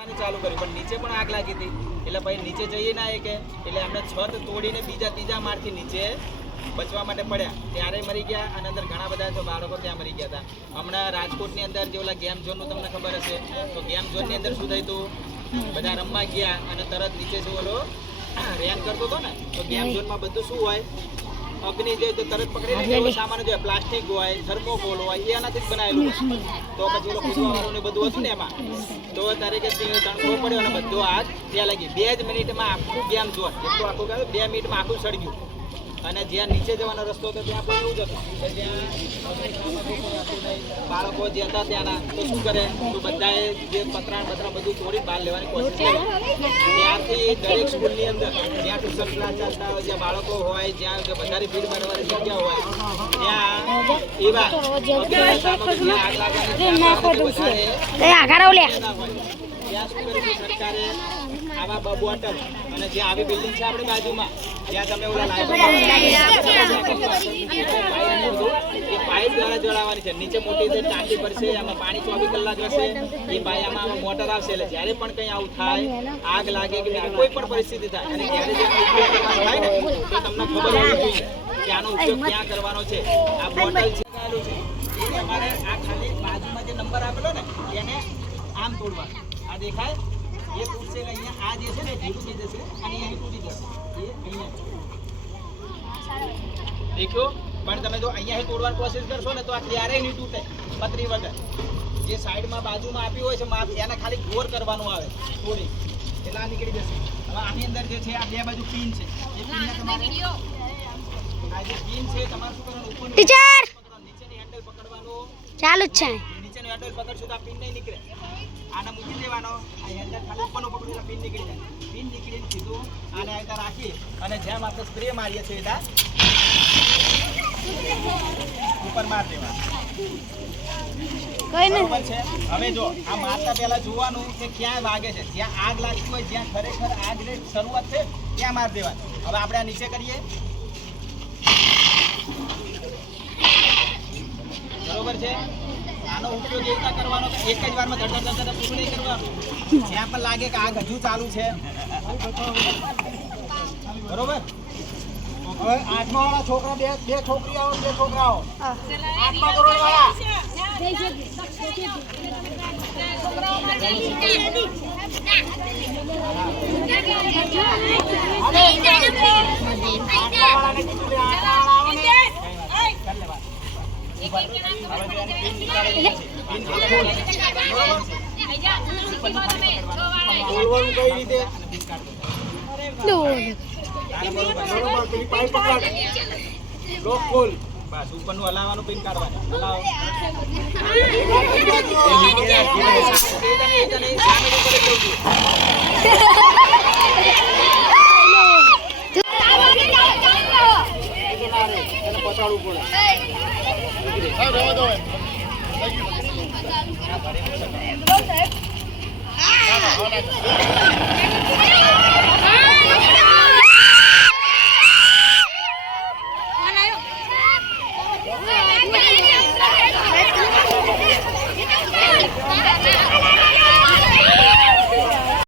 પાણી ચાલુ કર્યું પણ નીચે પણ આગ લાગી હતી. એટલે ભાઈ નીચે જઈએ ના કે એટલે એમને છત તોડીને બીજા ત્રીજા માળથી નીચે બચવા માટે પડ્યા. ત્યારે મરી ગયા અને અંદર ઘણા બધા તો બાળકો ત્યાં મરી ગયા હતા. હમણાં રાજકોટની અંદર જે ઓલા ગેમ ઝોનનું તમને ખબર હશે તો ગેમ ઝોનની અંદર શું થયું હતું? બધા રમવા ગયા અને તરત નીચે શું ઓલો રેન કરતો હતો ને તો ગેમ ઝોનમાં બધું શું હોય? અગ્નિ જે તરત પકડી લે સામાન જે પ્લાસ્ટિક હોય થર્મોકોલ હોય એ એનાથી જ બનાવેલું હોય. તો પછી લોકો ને બધું હતું ને એમાં. તો તારે કે તણખો પડ્યો અને બધો હાથ ત્યાં લાગી. બે જ મિનિટમાં આખું ગેમ જોવા. જેટલું આખું બે મિનિટમાં આખું સળગ્યું. અને જ્યાં નીચે જવાનો રસ્તો હતો ત્યાં પણ એવું જ હતું. કે જ્યાં. બાળકો જે હતા ત્યાંના તો શું કરે? તો બધાએ જે પતરા બતરા બધું તોડી બહાર લેવાની કોશિશ કરી. ત્યારથી દરેક સ્કૂલની અંદર જ્યાં ટ્યુશન ક્લાસ ચાલતા હોય જ્યાં બાળકો હોય જ્યાં વધારે ભીડ મારવાની જગ્યા હોય ત્યાં એવા આગ લાગવાની સરકારે આવા બબ વોટર અને જે આવી બિલ્ડિંગ છે આપણી બાજુમાં જ્યાં તમે ઓલા લાઈટ એ પાઇપ દ્વારા જોડાવાની છે નીચે મોટી ટાંકી પડશે એમાં પાણી ચોવીસ કલાક રહેશે એ પાયામાં મોટર આવશે એટલે જ્યારે પણ કંઈ આવું થાય આગ લાગે કે બીજી કોઈ પણ પરિસ્થિતિ થાય અને ત્યારે જે થાય ને તો તમને ખબર હોવી જોઈએ કે આનો ઉપયોગ ક્યાં કરવાનો છે આ બોટલ છે અમારે આ ખાલી બાજુમાં જે નંબર આપેલો ને એને આમ તોડવાનું આ દેખાય એ તૂટશે અહીંયા આ જે છે ને ઢીલું થઈ જશે અને અહીં તૂટી જશે. એ અહીંયા. દેખ્યો? પણ તમે જો અહીંયા તોડવાની કોશિશ કરશો ને તો આ ક્યારેય નહીં તૂટે પતરી વગર. જે સાઈડમાં બાજુમાં આપ્યું હોય છે માપ એને ખાલી ગોર કરવાનું આવે થોડી એટલે આ નીકળી જશે. હવે આની અંદર જે છે આ બે બાજુ પિન છે. એ પિનને તમારે આ જે પિન છે તમારે શું કરવાનું? ઉપર ટીચર નીચેની હેન્ડલ પકડવાનો. ચાલુ જ છે. નીચેનો હેન્ડલ પકડશો તો આ પિન નહીં નીકળે. આને આ હેન્ડલ ખાલી ઉપરનું પકડ્યું એટલે પિન નીકળી જાય. પિન નીકળીને સીધું આને આ રાખી અને જેમ આપણે સ્પ્રે મારીએ છીએ ઉપર માર દેવા બરોબર છે? હવે જો આ મારતા પહેલા જોવાનું કે ક્યાં વાગે છે. જ્યાં આગ લાગતી હોય જ્યાં ખરેખર આગની શરૂઆત છે ત્યાં માર દેવાનું. હવે આપણે આ નીચે કરીએ. બરોબર છે? આનો ઉપયોગ રીતના કરવાનો કે એક જ વારમાં ધડ ધડ પૂરું નહીં કરવાનું? જ્યાં પણ લાગે કે આગ હજુ ચાલુ છે. બરોબર? હવે આઠમા વાળા છોકરા બે બે છોકરીઓ બે છોકરાઓ. આઠમા કરોડ વાળા આઠમા વાળાને કીધું કે આઠમા વાળા આવો ને કર લેવા હવે જો આની પિન નીકાળેલી છે. પિન ખોલ. ખોલવાનું કઈ રીતે પિન કાઢ દો. આને બરોબર. બરોબર, પેલી પાઇપ પકડ. લોક ખોલ. બસ પિન કાઢવાનું હલાવો પડે સાહેબ